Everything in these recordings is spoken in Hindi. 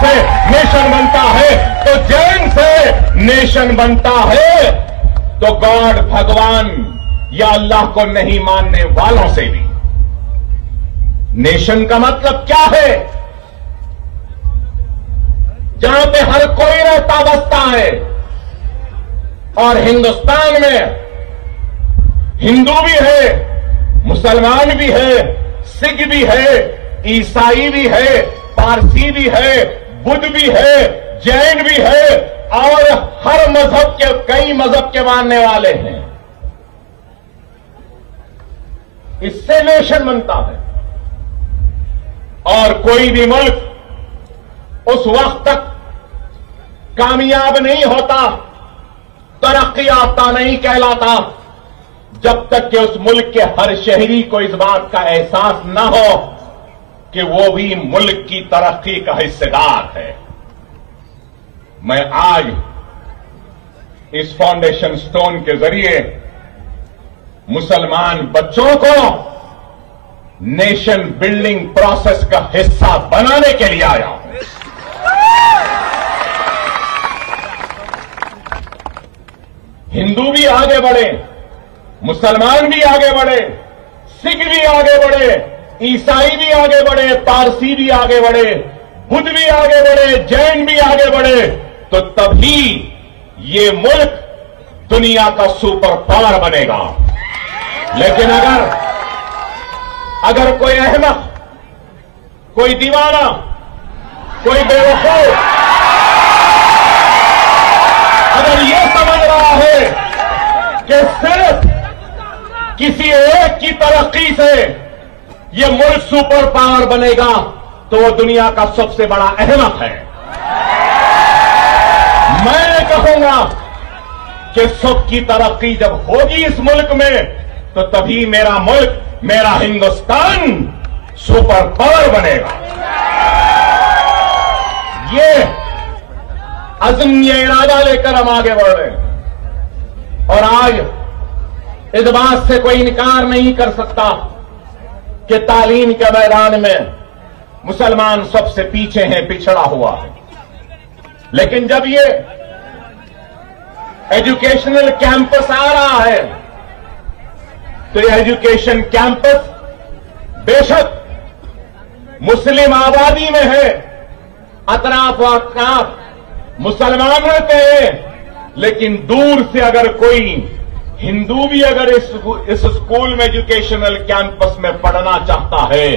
से नेशन बनता है, तो जैन से नेशन बनता है, तो गॉड भगवान या अल्लाह को नहीं मानने वालों से भी। नेशन का मतलब क्या है? जहां पे हर कोई रहता बसता है। और हिंदुस्तान में हिंदू भी है, मुसलमान भी है, सिख भी है, ईसाई भी है, पारसी भी है, बुद्ध भी है, जैन भी है, और हर मजहब के, कई मजहब के मानने वाले हैं। इससे नेशन बनता है। और कोई भी मुल्क उस वक्त तक कामयाब नहीं होता, तरक्की याफ्ता नहीं कहलाता, जब तक कि उस मुल्क के हर शहरी को इस बात का एहसास न हो कि वो भी मुल्क की तरक्की का हिस्सेदार है। मैं आज इस फाउंडेशन स्टोन के जरिए मुसलमान बच्चों को नेशन बिल्डिंग प्रोसेस का हिस्सा बनाने के लिए आया हूं। हिंदू भी आगे बढ़े, मुसलमान भी आगे बढ़े, सिख भी आगे बढ़े, ईसाई भी आगे बढ़े, पारसी भी आगे बढ़े, बुद्ध भी आगे बढ़े, जैन भी आगे बढ़े, तो तभी ये मुल्क दुनिया का सुपर पावर बनेगा। लेकिन अगर कोई अहमक, कोई दीवाना, कोई बेवकूफ अगर ये समझ रहा है कि सिर्फ किसी एक की तरक्की से ये मुल्क सुपर पावर बनेगा, तो वो दुनिया का सबसे बड़ा अहमक है। मैं कहूंगा कि सुख की तरक्की जब होगी इस मुल्क में, तो तभी मेरा मुल्क, मेरा हिंदुस्तान सुपर पावर बनेगा। ये अज़्म, ये इरादा लेकर हम आगे बढ़ रहे हैं। और आज इस बात से कोई इनकार नहीं कर सकता कि तालीम के मैदान में मुसलमान सबसे पीछे हैं, पिछड़ा हुआ है। लेकिन जब ये एजुकेशनल कैंपस आ रहा है, तो ये एजुकेशन कैंपस बेशक मुस्लिम आबादी में है, अतराफ व अतराफ मुसलमान रहते हैं, लेकिन दूर से अगर कोई हिंदू भी अगर इस स्कूल में, एजुकेशनल कैंपस में पढ़ना चाहता है,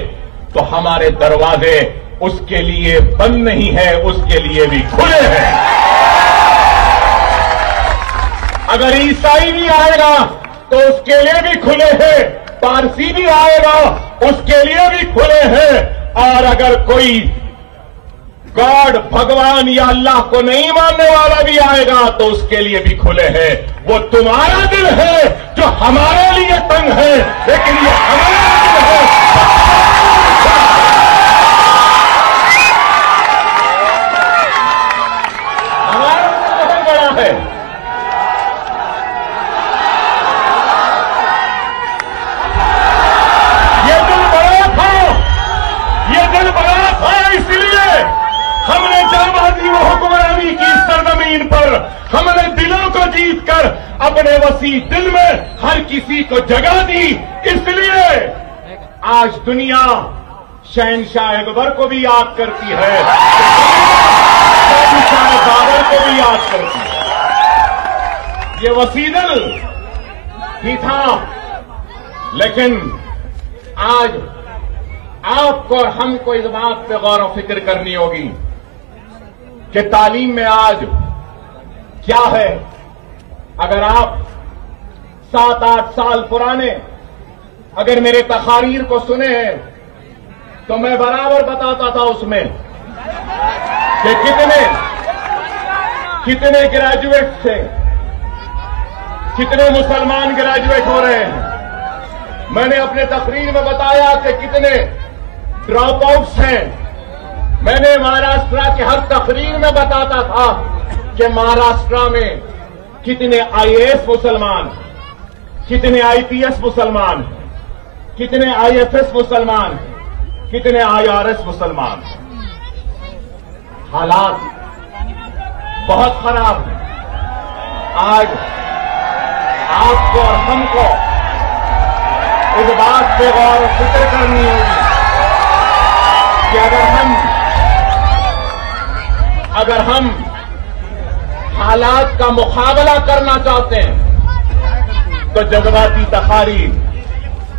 तो हमारे दरवाजे उसके लिए बंद नहीं है, उसके लिए भी खुले हैं। अगर ईसाई भी आएगा तो उसके लिए भी खुले हैं, पारसी भी आएगा उसके लिए भी खुले हैं, और अगर कोई गॉड, भगवान या अल्लाह को नहीं मानने वाला भी आएगा तो उसके लिए भी खुले हैं। वो तुम्हारा दिल है जो हमारे लिए तंग है, लेकिन ये हमारा दिल है। हमारा दिल बहुत बड़ा है। ये दिल बड़ा था, ये दिल बड़ा था, इसलिए हमने जाबाजी व हुक्मरानी की सरजमीन पर हमने दिलों को जीतकर अपने वसी दिल में हर किसी को जगह दी। इसलिए आज दुनिया शहनशाह अकबर को भी याद करती है, शहनशाह बाबर को भी याद करती है। ये वसी दिल ही था। लेकिन आज आपको और हमको इस बात पे गौर व फिक्र करनी होगी कि तालीम में आज क्या है। अगर आप 7-8 साल पुराने अगर मेरे तकारीर को सुने हैं, तो मैं बराबर बताता था उसमें कि कितने ग्रेजुएट थे, कितने मुसलमान ग्रेजुएट हो रहे हैं। मैंने अपने तकरीर में बताया कि कितने ड्रॉप आउट्स हैं। मैंने महाराष्ट्र के हर तकरीर में बताता था कि महाराष्ट्र में कितने आईएएस मुसलमान, कितने आईपीएस मुसलमान, कितने आईएफएस मुसलमान, कितने आईआरएस मुसलमान। हालात बहुत खराब हैं। आज आपको और हमको इस बात पे गौर और फिक्र करनी होगी कि अगर हम हालात का मुकाबला करना चाहते हैं तो जज्बाती तकारीर,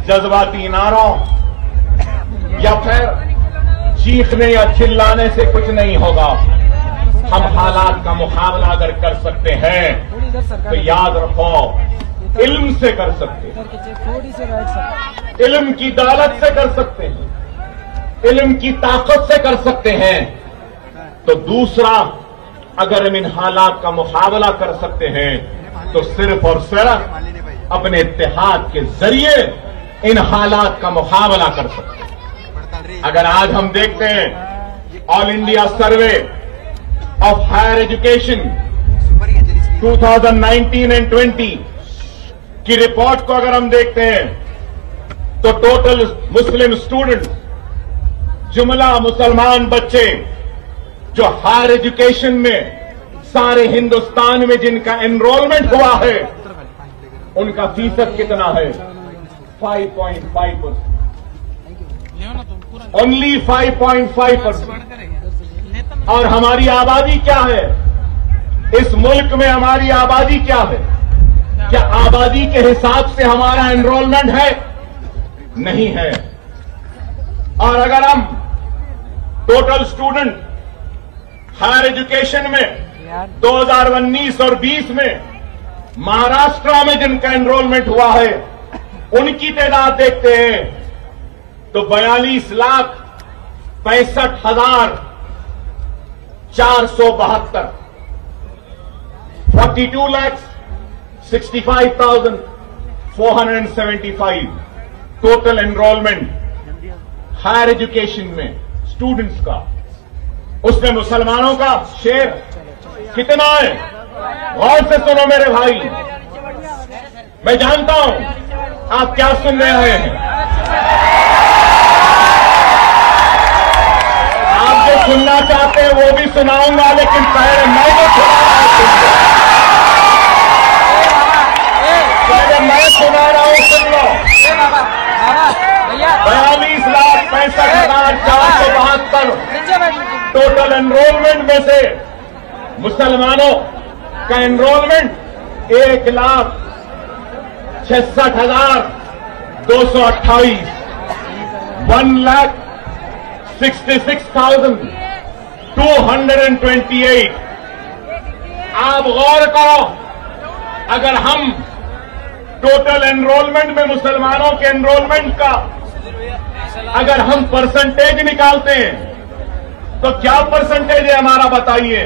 जज्बाती नारों या फिर चीखने या चिल्लाने से कुछ नहीं होगा। हम हालात का मुकाबला अगर कर सकते हैं तो याद रखो, इल्म से कर सकते हैं, इल्म की दौलत से कर सकते हैं, इल्म की ताकत से कर सकते हैं। तो दूसरा, अगर हम इन हालात का मुकाबला कर सकते हैं तो सिर्फ और सिर्फ अपने इत्तेहाद के जरिए इन हालात का मुकाबला कर सकते हैं। अगर आज हम देखते हैं all India survey of higher education 2019 and 20 की रिपोर्ट को अगर हम देखते हैं तो टोटल मुस्लिम स्टूडेंट, जुमला मुसलमान बच्चे जो हायर एजुकेशन में सारे हिंदुस्तान में जिनका एनरोलमेंट हुआ है, उनका फीसद कितना है? 5.5%। ओनली 5.5%। और हमारी आबादी क्या है? इस मुल्क में हमारी आबादी क्या है? क्या आबादी के हिसाब से हमारा एनरोलमेंट है? नहीं है। और अगर हम टोटल स्टूडेंट हायर एजुकेशन में 2019 और 20 में महाराष्ट्र में जिनका एनरोलमेंट हुआ है, उनकी तादाद देखते हैं तो 42,65,472, 42,65,475 टोटल एनरोलमेंट हायर एजुकेशन में स्टूडेंट्स का। उसमें मुसलमानों का शेयर कितना है? गौर से सुनो मेरे भाई, मैं जानता हूं आप क्या सुन रहे हैं। आप जो सुनना चाहते हैं वो भी सुनाऊंगा, लेकिन पहले मैं जो सुना रहा हूं सुन लो। 42,65,472 टोटल एनरोलमेंट में से मुसलमानों का एनरोलमेंट 1,66,228, 1,66,228। आप गौर करो, अगर हम टोटल एनरोलमेंट में मुसलमानों के एनरोलमेंट का अगर हम परसेंटेज निकालते हैं तो क्या परसेंटेज है हमारा? बताइए।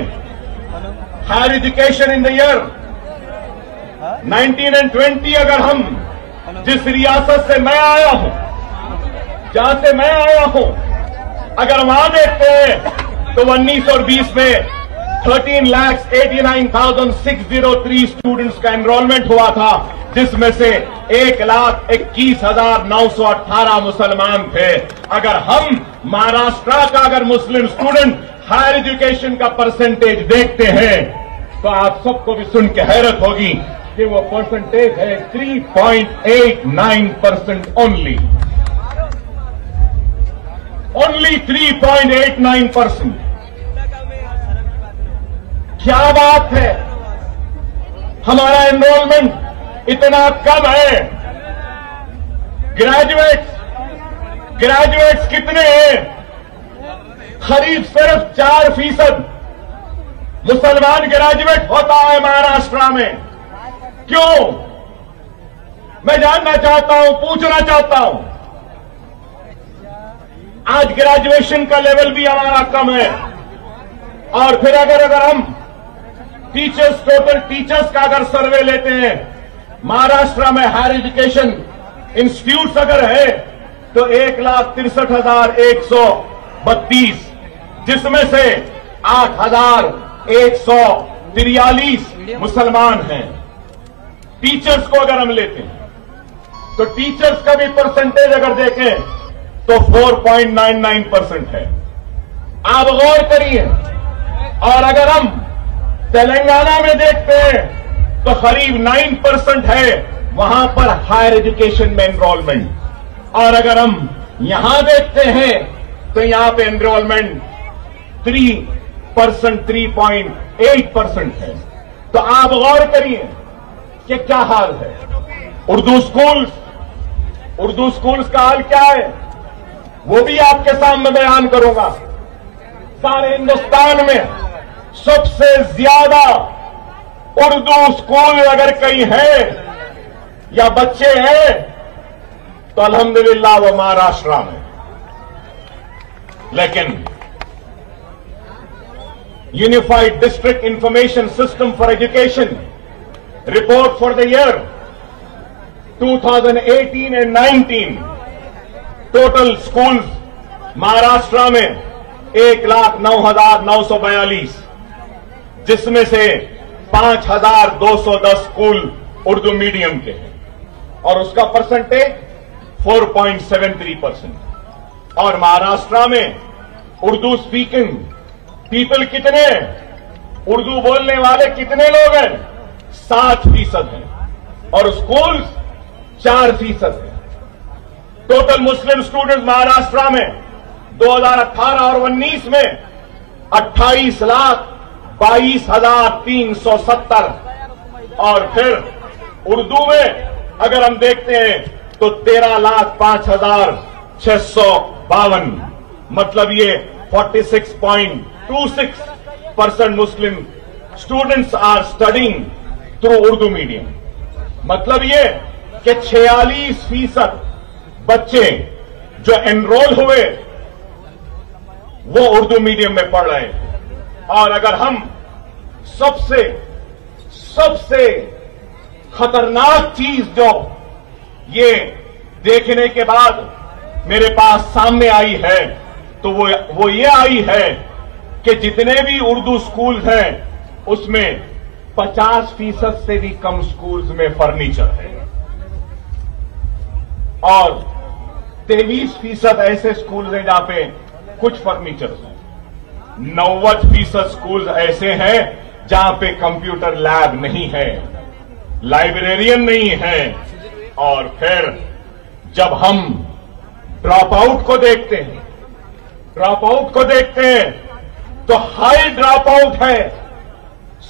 Higher education in the year 19 and 20 अगर हम जिस रियासत से मैं आया हूं, जहां से मैं आया हूं, अगर वहां देखते हैं तो 19 और 20 में 13,89,603 स्टूडेंट्स का एनरोलमेंट हुआ था, जिसमें से 1,21,918 मुसलमान थे। अगर हम महाराष्ट्र का अगर मुस्लिम स्टूडेंट हायर एजुकेशन का परसेंटेज देखते हैं तो आप सबको भी सुन के हैरत होगी कि वो परसेंटेज है 3.89% ओनली 3.89%। क्या बात है, हमारा एनरोलमेंट इतना कम है। ग्रेजुएट्स कितने हैं? करीब सिर्फ 4% मुसलमान ग्रेजुएट होता है महाराष्ट्र में। क्यों? मैं जानना चाहता हूं, पूछना चाहता हूं। आज ग्रेजुएशन का लेवल भी हमारा कम है। और फिर अगर हम टोटल टीचर्स का अगर सर्वे लेते हैं, महाराष्ट्र में हायर एजुकेशन इंस्टीट्यूट्स अगर है तो 1,63,132, जिसमें से 8,143 मुसलमान हैं। टीचर्स को अगर हम लेते हैं तो टीचर्स का भी परसेंटेज अगर देखें तो 4.99% है। आप गौर करिए, और अगर हम तेलंगाना में देखते हैं तो करीब 9% है वहां पर हायर एजुकेशन में एनरोलमेंट। और अगर हम यहां देखते हैं तो यहां पे एनरोलमेंट 3.8% है। तो आप गौर करिए कि क्या हाल है। उर्दू स्कूल्स का हाल क्या है वो भी आपके सामने बयान करूंगा। सारे हिंदुस्तान में सबसे ज्यादा उर्दू स्कूल अगर कहीं है या बच्चे हैं तो अल्हम्दुलिल्लाह वो महाराष्ट्र में। लेकिन unified district information system for education report for the year 2018 and 19 total schools Maharashtra में 1,09,942, जिसमें से 5,210 स्कूल उर्दू मीडियम के हैं और उसका परसेंटेज 4.73%। और महाराष्ट्र में उर्दू स्पीकिंग पीपल कितने हैं, उर्दू बोलने वाले कितने लोग हैं? 60% हैं और स्कूल्स 4% हैं। टोटल मुस्लिम स्टूडेंट्स महाराष्ट्र में 2018 और 19 में 28,22,370 और फिर उर्दू में अगर हम देखते हैं तो 13,05,652, मतलब ये 46.26% Muslim students are studying through Urdu medium. मतलब ये कि 46% बच्चे जो एनरोल हुए वो उर्दू मीडियम में पढ़ रहे हैं। और अगर हम सबसे खतरनाक चीज जो ये देखने के बाद मेरे पास सामने आई है तो वो ये आई है कि जितने भी उर्दू स्कूल हैं उसमें 50% से भी कम स्कूल्स में फर्नीचर है और 23% ऐसे स्कूल्स हैं जहां पे कुछ फर्नीचर है। 90% स्कूल्स ऐसे हैं जहां पे कंप्यूटर लैब नहीं है, लाइब्रेरियन नहीं है। और फिर जब हम ड्रॉप आउट को देखते हैं तो हाई ड्रॉप आउट है।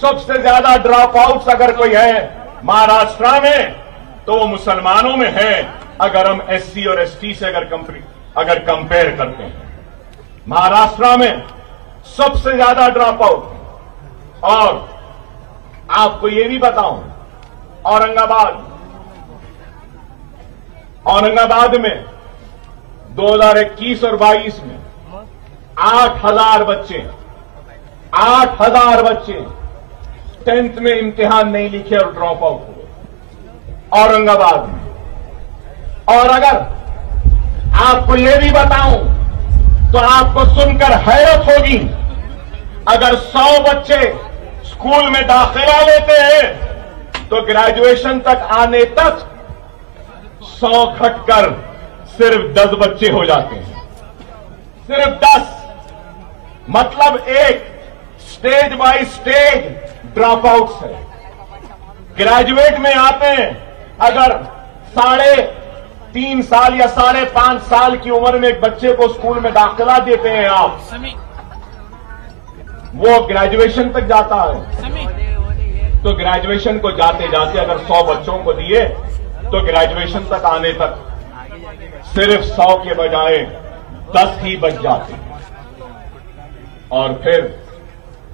सबसे ज्यादा ड्रॉप आउट्स अगर कोई है महाराष्ट्र में तो वो मुसलमानों में है, अगर हम एससी और एसटी से अगर कंपेयर करते हैं। महाराष्ट्र में सबसे ज्यादा ड्रॉप आउट। और आपको ये भी बताऊं, औरंगाबाद में 2021 और 22 में 8,000 बच्चे 10th में इम्तिहान नहीं लिखे और ड्रॉप आउट हुए औरंगाबाद में। और अगर आपको ये भी बताऊं तो आपको सुनकर हैरत होगी, अगर 100 बच्चे स्कूल में दाखिला लेते हैं तो ग्रेजुएशन तक आने तक 100 घटकर सिर्फ 10 बच्चे हो जाते हैं। सिर्फ 10, मतलब एक stage by stage drop outs है। ग्रेजुएट में आते हैं अगर 3.5 साल या 5.5 साल की उम्र में एक बच्चे को स्कूल में दाखिला देते हैं आप, वो ग्रेजुएशन तक जाता है। तो ग्रेजुएशन को जाते जाते अगर 100 बच्चों को दिए तो ग्रेजुएशन तक आने तक सिर्फ 100 के बजाय 10 ही बच जाते हैं। और फिर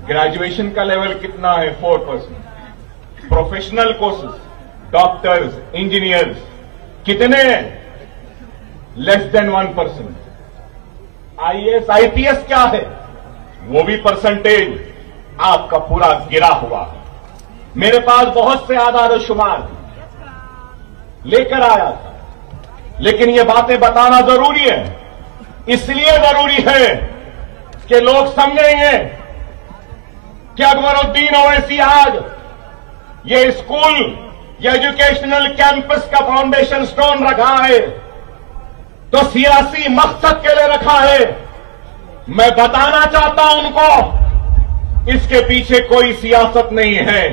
ग्रेजुएशन का लेवल कितना है? 4%। प्रोफेशनल कोर्सेज, डॉक्टर्स, इंजीनियर्स कितने हैं? Less than 1%। आईएएस, आईपीएस क्या है? वो भी परसेंटेज आपका पूरा गिरा हुआ है। मेरे पास बहुत से आदाद-ओ-शुमार लेकर आया था, लेकिन ये बातें बताना जरूरी है। इसलिए जरूरी है कि लोग समझेंगे कि अकबरुद्दीन ओवैसी आज ये स्कूल, ये एजुकेशनल कैंपस का फाउंडेशन स्टोन रखा है तो सियासी मकसद के लिए रखा है। मैं बताना चाहता हूं उनको इसके पीछे कोई सियासत नहीं है।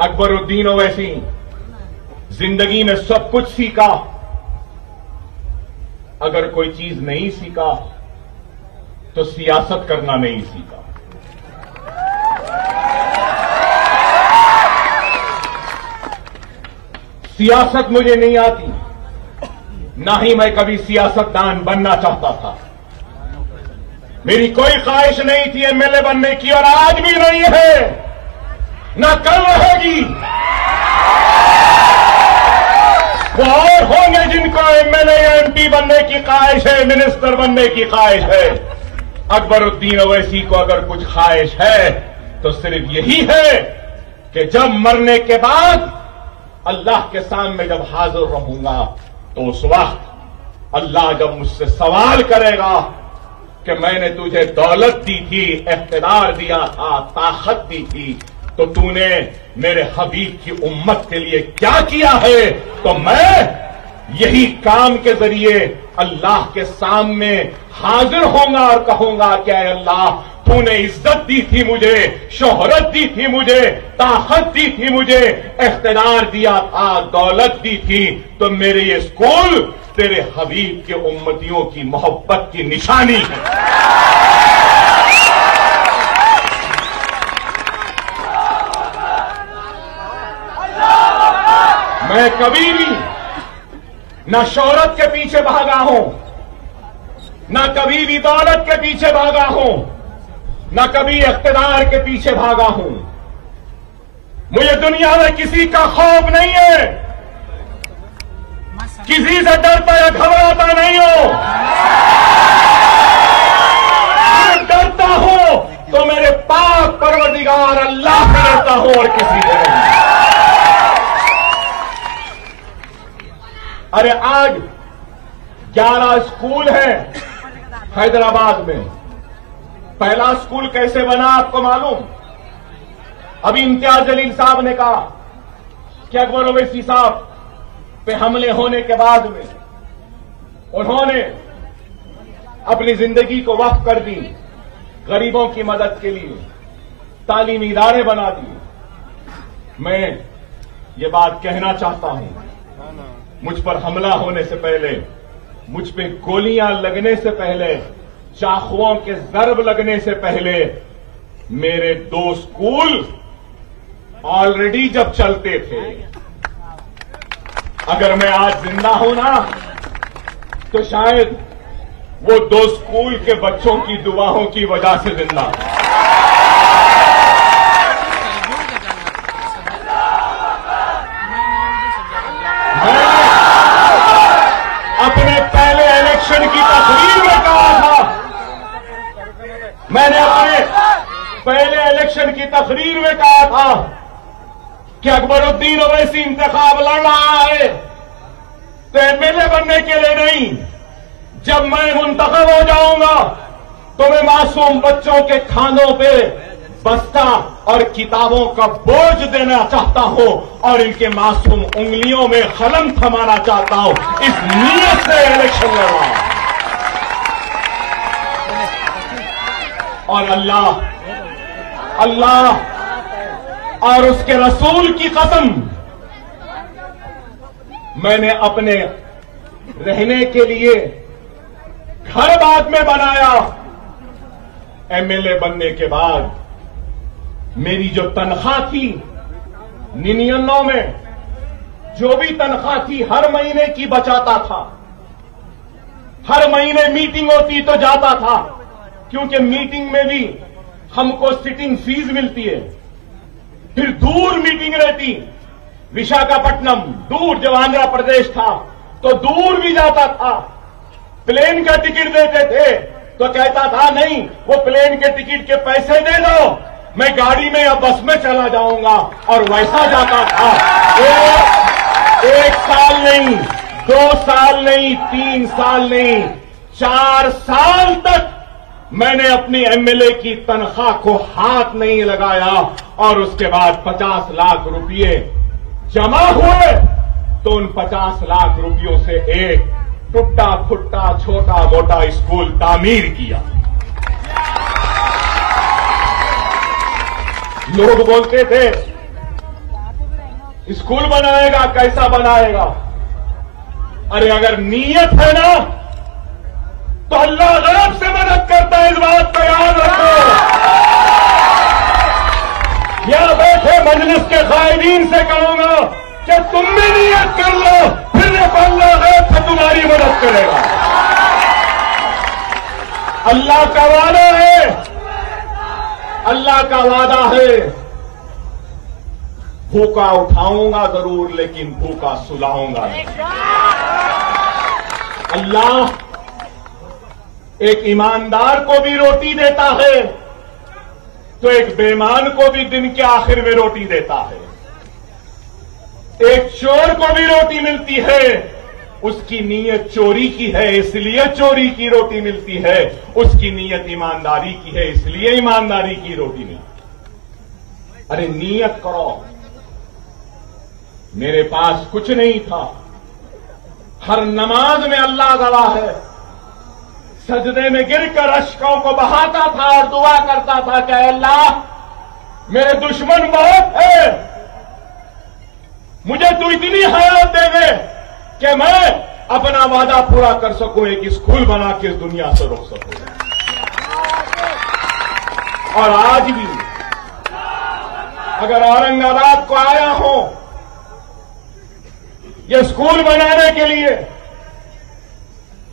अकबरुद्दीन ओवैसी जिंदगी में सब कुछ सीखा, अगर कोई चीज नहीं सीखा तो सियासत करना नहीं सीखा। सियासत मुझे नहीं आती, ना ही मैं कभी सियासतदान बनना चाहता था। मेरी कोई ख्वाहिश नहीं थी एमएलए बनने की, और आज भी नहीं है, ना कल रहेगी। वो और होंगे जिनको एमएलए या एमपी बनने की ख्वाहिश है, मिनिस्टर बनने की ख्वाहिश है। अकबरुद्दीन ओवैसी को अगर कुछ ख्वाहिश है तो सिर्फ यही है कि जब मरने के बाद अल्लाह के सामने जब हाजिर रहूंगा तो उस वक्त अल्लाह जब मुझसे सवाल करेगा कि मैंने तुझे दौलत दी थी, इख्तिदार दिया था, ताकत दी थी, तो तूने मेरे हबीब की उम्मत के लिए क्या किया है, तो मैं यही काम के जरिए अल्लाह के सामने हाजिर होऊंगा और कहूंगा कि ऐ अल्लाह, तूने इज्जत दी थी मुझे, शोहरत दी थी मुझे, ताकत दी थी मुझे, इख्तिदार दिया था, दौलत दी थी, तो मेरे ये स्कूल तेरे हबीब के उम्मतियों की मोहब्बत की निशानी है। मैं कभी भी न शोहरत के पीछे भागा हूं, न कभी भी दौलत के पीछे भागा हूं, न कभी इख्तिदार के पीछे भागा हूं। मुझे दुनिया में किसी का खौफ नहीं है, किसी से डरता या घबराता नहीं हो। डरता हूं तो मेरे पाक परवरदिगार अल्लाह से डरता हूं और किसी से नहीं। अरे आज 11 स्कूल हैं हैदराबाद में। पहला स्कूल कैसे बना आपको मालूम? अभी इम्तियाज जलील साहब ने कहा कि अकबर ओवैसी साहब पे हमले होने के बाद में उन्होंने अपनी जिंदगी को वक्फ कर दी गरीबों की मदद के लिए, तालीमी इदारे बना दिए। मैं ये बात कहना चाहता हूं, मुझ पर हमला होने से पहले, मुझ पे गोलियां लगने से पहले, चाकुओं के जरब लगने से पहले मेरे 2 स्कूल ऑलरेडी जब चलते थे। अगर मैं आज जिंदा हूं ना, तो शायद वो 2 स्कूल के बच्चों की दुआओं की वजह से जिंदा हूं। मैंने अपने पहले इलेक्शन की तकरीर में कहा था कि अकबरुद्दीन ओवैसी इंतखाब लड़ रहा है तो एमएलए बनने के लिए नहीं, जब मैं मुंतखब हो जाऊंगा तो मैं मासूम बच्चों के खानों पे बस्ता और किताबों का बोझ देना चाहता हूं और इनके मासूम उंगलियों में कलम थमाना चाहता हूं। इस नीयत से इलेक्शन लड़ रहा हूं। और अल्लाह और उसके रसूल की कसम, मैंने अपने रहने के लिए घर बाद में बनाया। एमएलए बनने के बाद मेरी जो तनख्वाह थी 99 में, जो भी तनख्वाह थी हर महीने की बचाता था। हर महीने मीटिंग होती तो जाता था, क्योंकि मीटिंग में भी हमको सिटिंग फीस मिलती है। फिर दूर मीटिंग रहती, विशाखापट्टनम दूर, जब आंध्र प्रदेश था तो दूर भी जाता था। प्लेन का टिकट देते थे तो कहता था नहीं, वो प्लेन के टिकट के पैसे दे दो, मैं गाड़ी में या बस में चला जाऊंगा, और वैसा जाता था। एक साल नहीं, 2 साल नहीं, 3 साल नहीं, 4 साल तक मैंने अपनी एमएलए की तनख्वाह को हाथ नहीं लगाया। और उसके बाद 50 लाख रुपये जमा हुए तो उन 50 लाख रुपयों से एक टूटा फुट्टा छोटा मोटा स्कूल तामीर किया। लोग बोलते थे स्कूल बनाएगा, कैसा बनाएगा? अरे अगर नीयत है ना तो अल्लाह गैब से मदद करता है, इस बात को याद रखो। यहां बैठे मजलिस के कायदीन से कहूंगा कि तुम भी नीयत कर लो, फिर देखो अल्लाह गैब से तुम्हारी मदद करेगा। अल्लाह का वादा है, अल्लाह का वादा है, भूखा उठाऊंगा जरूर लेकिन भूखा सुलाऊंगा नहीं। अल्लाह एक ईमानदार को भी रोटी देता है तो एक बेईमान को भी दिन के आखिर में रोटी देता है। एक चोर को भी रोटी मिलती है, उसकी नीयत चोरी की है इसलिए चोरी की रोटी मिलती है, उसकी नीयत ईमानदारी की है इसलिए ईमानदारी की रोटी मिलती। अरे नीयत करो। मेरे पास कुछ नहीं था, हर नमाज में अल्लाह गवाह है, सजदे में गिरकर अश्कों को बहाता था और दुआ करता था कि अल्लाह मेरे दुश्मन बहुत है, मुझे तू इतनी हयात दे दे कि मैं अपना वादा पूरा कर सकूं, एक स्कूल बना के इस दुनिया से रोक सकूं। और आज भी अगर औरंगाबाद को आया हूं ये स्कूल बनाने के लिए,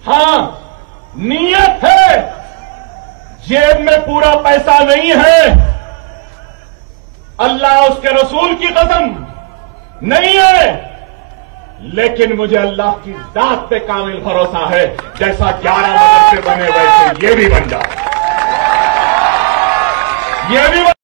हां नीयत है, जेब में पूरा पैसा नहीं है, अल्लाह उसके रसूल की कसम नहीं है, लेकिन मुझे अल्लाह की जात पे कामिल भरोसा है, जैसा 11 मदरसे बने वैसे ये भी बन जाए, ये भी